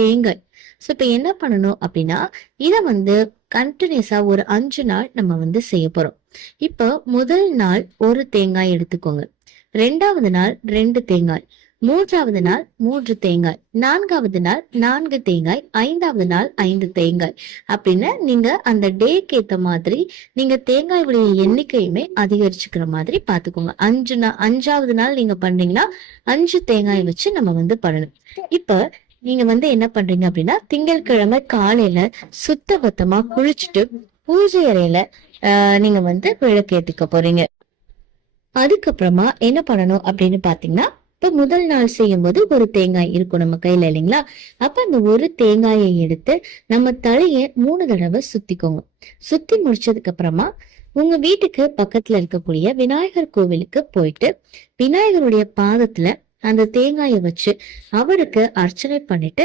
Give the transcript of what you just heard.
தேங்காய் ஸோ இப்போ என்ன பண்ணணும் அப்படின்னா இதை வந்து கண்டினியூஸா ஒரு அஞ்சு நாள் நம்ம வந்து செய்ய போறோம். இப்போ முதல் நாள் ஒரு தேங்காய் எடுத்துக்கோங்க. ரெண்டாவது நாள் ரெண்டு தேங்காய். மூன்றாவது நாள் மூன்று தேங்காய். நான்காவது நாள் நான்கு தேங்காய். ஐந்தாவது நாள் ஐந்து தேங்காய். அப்படின்னு நீங்க அந்த டேக்கு ஏத்த மாதிரி நீங்க தேங்காயுடைய எண்ணிக்கையுமே அதிகரிச்சுக்கிற மாதிரி பாத்துக்கோங்க அஞ்சு நாள் அஞ்சாவது நாள் நீங்க பண்றீங்கன்னா அஞ்சு தேங்காய் வச்சு நம்ம வந்து பண்ணணும். இப்ப நீங்க வந்து என்ன பண்றீங்க அப்படின்னா திங்கட்கிழமை காலையில சுத்த பத்தமா குளிச்சுட்டு பூஜை அறையில ஆஹ், நீங்க வந்து விளக்கேத்திக்க போறீங்க. அதுக்கப்புறமா என்ன பண்ணணும் அப்படின்னு பாத்தீங்கன்னா இப்ப முதல் நாள் செய்யும்போது ஒரு தேங்காய் இருக்கும் நம்ம கையில இல்லைங்களா? அப்ப அந்த ஒரு தேங்காயை எடுத்து நம்ம தலைய மூணு தடவை சுத்திக்கோங்க. சுத்தி முடிச்சதுக்கு அப்புறமா உங்க வீட்டுக்கு பக்கத்துல இருக்கக்கூடிய விநாயகர் கோவிலுக்கு போயிட்டு விநாயகருடைய பாதத்துல அந்த தேங்காயை வச்சு அவருக்கு அர்ச்சனை பண்ணிட்டு